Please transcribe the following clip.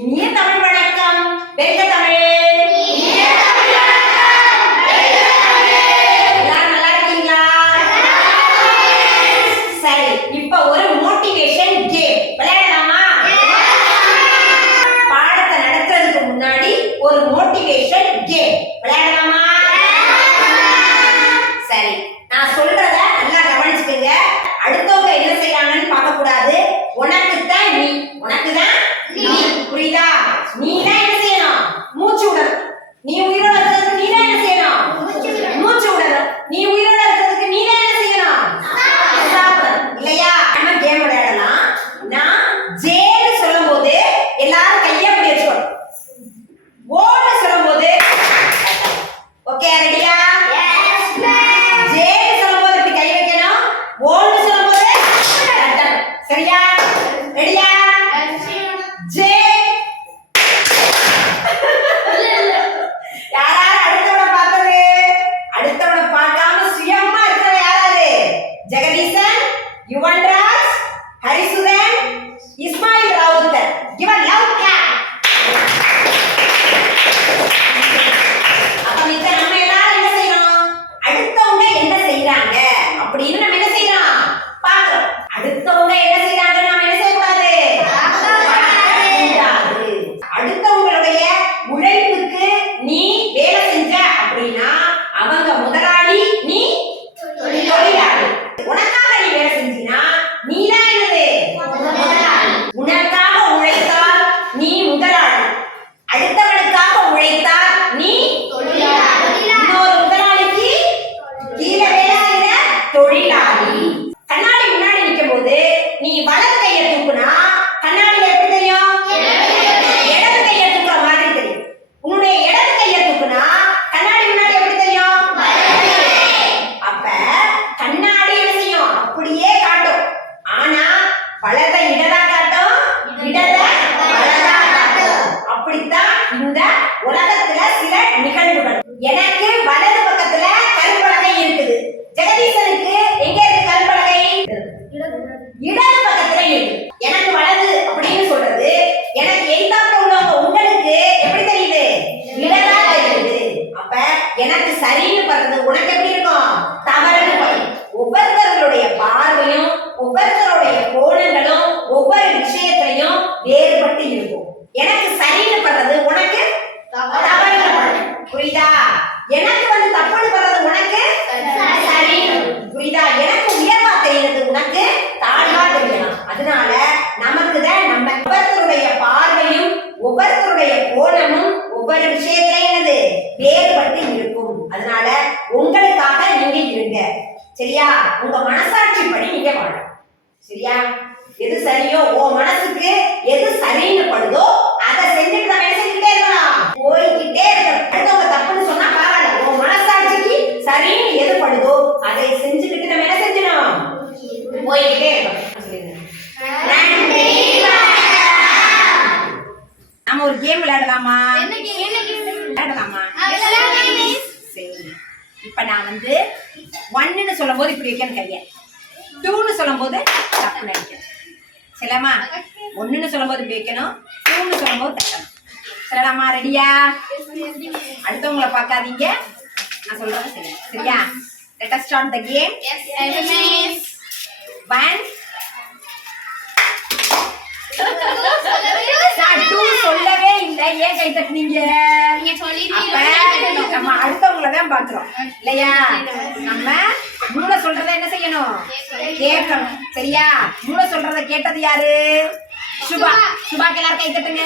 இனிய தமிழ் வணக்கம். வெல்க தமிழ். எல்லாரும் நல்லா இருக்கீங்களா? சரி, இப்ப ஒரு மோட்டிவேஷன் கேம் விளையாடலாமா? பாடத்தை நடத்துறதுக்கு முன்னாடி ஒரு மோட்டிவேஷன் கேம் விளையாடலாமா? சரி, நான் சொல்றத நல்லா கவனிச்சுக்கங்க. அடுத்தவங்க என்ன செய்யறாங்கன்னு பார்க்க கூடாது. உனக்கு தான் நீ, உனக்கு தான் நீ, புரியுதா? நீ தான் என்ன செய்யணும்? மூச்சு விடணும். நீ உயிரோட இருக்கிறதுக்கு நீ தான் என்ன செய்யணும்? மூச்சு விடணும். நீ உயிரோட இருக்கிறதுக்கு நீ தான் என்ன செய்யணும்? சாப்பிடணும். இல்லையா? நம்ம கேம் விளையாடலாம். நான் ஜேன்னு சொல்லும் போது எல்லாரும் கையை அப்படி வச்சுக்கணும். ஓன்னு சொல்லும் போது ஓகே, ரெடியா? ஜேன்னு சொல்லும் போது இப்படி கை வைக்கணும். ஓன்னு சொல்லும் போது தட்டணும். சரியா? ரெடியா? ஜே. யாராரு அடுத்தவனை பார்த்தது? அடுத்தவனை பார்க்காம சுயமா இருக்கிற யாராரு? Jagadeesan, யுவன்ராஜ், Harisudhan, Ismail Rowther. Give a loud clap. அப்ப மித்த நம்ம எல்லாரும் என்ன செய்யணும்? அடுத்தவங்க என்ன செய்யறாங்க அப்படின்னு நம்ம என்ன செய்யறோம்? பார்க்கிறோம். அடுத்தவங்க என்ன செய்யறாங்க நாம என்ன செய்யக்கூடாது? அடுத்தவங்களுடைய உழைப்புக்கு நீ வேலை செஞ்ச அப்படின்னா அவங்க முதலாளி, நீ தொழிலாளி. உனக்காக நீ வேலை செஞ்சினா நீ தான் என்னது? முதலாளி. உனக்காக உழைத்தால் நீ முதலாளி. அடுத்தவனுக்காக உழைத்தால் நீ தொழிலாளி. இன்னொரு முதலாளிக்கு கீழே வேலை செய்யற தொழிலாளி. கண்ணாடி முன்னாடி நிற்கும் போது நீ வலது கையை தூக்குனா கண்ணாடியில எப்படி தெரியும்? இடது கையை தூக்குற மாதிரி தெரியும். உன்னுடைய இடது கையை தூக்குனா கண்ணாடி முன்னாடி எப்படி தெரியும்? அப்ப கண்ணாடி என்ன செய்யும்? அப்படியே காட்டும். ஆனா வலதை இடதா காட்டும், இடத வலதா காட்டும். அப்படித்தான் இந்த உலகத்துல சில நிகழ்வுகள். எனக்கு வலது பக்கத்துல கரும்பலகை இருக்குது. ஜெகதீசனுக்கு எங்க இருக்கு கரும்பலகை? இடது பக்கத்துல இருக்கு. எனக்கு வலது அப்படின்னு சொல்றது எனக்கு எதிர்த்தாப்புல உள்ளவங்க உங்களுக்கு எப்படி தெரியுது? இடதா தெரியுது. அப்ப எனக்கு சரின்னு படுறது உனக்கு எப்படி இருக்கும்? தவறுன்னு படும். ஒவ்வொருத்தருடைய பார்வையும் ஒவ்வொருத்தருடைய கோணங்களும் ஒவ்வொரு விஷயத்திலையும் வேறுபட்டு இருக்கும். எனக்கு சரின்னு படுறது உனக்கு தவறுன்னு படும். புரியுதா? எனக்கு தப்புன்னு படுறது உனக்கு சரின்னு. புரியுதா? எனக்கு உயர்வா தெரியுது உனக்கு தாழ்வா தெரியலாம். அதனால நமக்கு தான் நம்ம ஒவ்வொருத்தருடைய பார்வையும் ஒவ்வொருத்தருடைய கோணமும் ஒவ்வொரு விஷயத்திலையும் என்னது வேறுபட்டு இருக்கும். அதனால உங்களுக்காக நீங்க இருங்க. சரியா? உங்க மனசாட்சிப்படி நீங்க வாழணும். சரியா? எது சரியோ உன் மனசுக்கு எது சரின்னு படுதோ அதை செஞ்சுட்டு நம்ம என்ன செஞ்சுட்டே இருக்கலாம்? போய்கிட்டே இருக்கணும். அடுத்தவங்க தப்புன்னு சொன்னா பரவாயில்ல. உன் மனசாட்சிக்கு சரின்னு எது படுதோ அதை செஞ்சுக்கிட்டு நம்ம என்ன செஞ்சணும்? போய்கிட்டே இருக்கணும். நம்ம ஒரு கேம் விளையாடலாமா? விளையாடலாமா? சரி, இப்ப நான் 1ன்னு சொல்லும் போது இப்படி வைக்கணும் கைய, 2ன்னு சொல்லும் போது தப்புன்னு வைக்கணும். சரிலாமா? 1ன்னு சொல்லும் போது இப்படி வைக்கணும், 2ன்னு சொல்லும் போது தட்டணும். சொல்லலாமா? ரெடியா? அடுத்தவங்களை பார்க்காதீங்க, நான் சொல்றது சரி. சரியா? Let us start the game. Yes. 1 சொல்லவே இல்ல. ஏன் கை தட்டினீங்க? நம்ம அடுத்தவங்கள தான் பாக்குறோம் இல்லையா? நம்ம மூளை சொல்றத என்ன செய்யணும்? கேட்கணும். சரியா? மூளை சொல்றத கேட்டது யாரு? சுபா. சுபாக்கு எல்லாரும் கை தட்டுங்க.